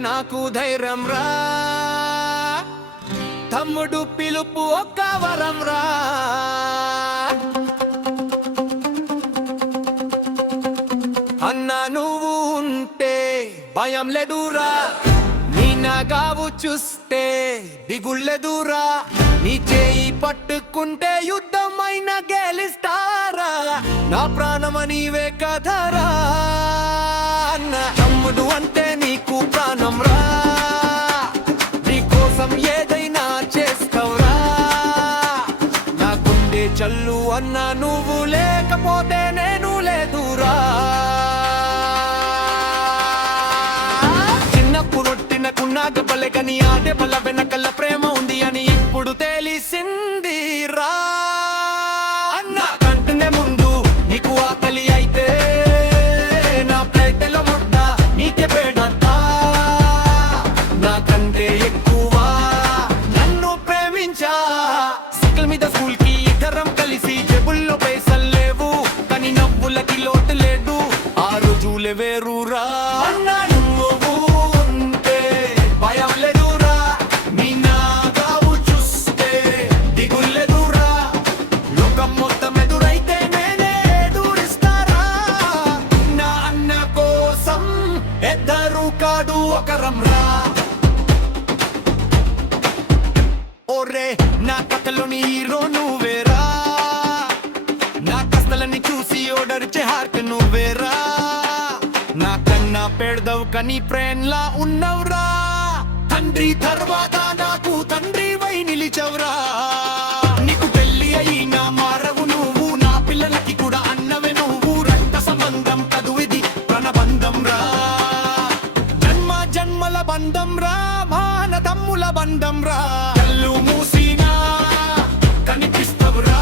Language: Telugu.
నాకు ధైర్యం రా, తమ్ముడు పిలుపు ఒక్క వరం రా. అన్నా నువ్వు ఉంటే భయం లేదురా, నీ నగావు చూస్తే దిగుళ్ళెదురా, నీ చేయి పట్టుకుంటే యుద్ధమైన గెలిస్తారా, నా ప్రాణమ నీవే కదరా. అన్న తమ్ముడు అంటే నీకు ప్రాణం రా, నీ కోసం ఏదైనా చేస్తావురా, నా గుండె చల్లు అన్న నువ్వు లేకపోతే నేను లేదురా. చిన్నప్పుడొట్టినకున్నాక బలెగని ఆడే బల వెనకల ప్రేమ ఉంది అని ఇప్పుడు తెలిసింది రా. అన్న కంటనే ముందు నీకు ఆకలి అయితే నా ప్లేటలో ముద్ద నీకే పేడంతా, నాకంటే ఎక్కువ నన్ను ప్రేమించా. సైకిల్ మీద స్కూల్ కి ఇద్దరం కలిసి, జేబుల్లో పైసలు లేవు కానీ నవ్వులకి లోటు లేదు, ఆ రోజులే వేరురా. అన్నా నువ్వు ఉంటే భయం లేదురా, నీ నాగావు చూస్తే దిగులేదురా, లోకం మొత్తం ఎదురైతే నేనే ఎదురిస్తారా. నా అన్న కోసం ఎద్దరు కాదు ఒకరం రా. ఓరే నా కథలోని హీరో నువ్వేరా, నా కష్టలని చూసి ఓడర్చే హార్ట్ నువ్వేరా, నా కన్నా పెడదవు కానీ ప్రేమ్లా ఉన్నవురా, తండ్రి తర్వాత నాకు తండ్రి వై నిలిచవురా. నీకు పెళ్లి అయినా మారవు నువ్వు, నా పిల్లలకి కూడా అన్నవే నువ్వు, రక్త సంబంధం కదు ఇది ప్రణబంధం రా, జన్మ జన్మల బంధం రా, మాన తమ్ముల బంధం రా. కళ్ళు మూసినా కనిపిస్తవురా,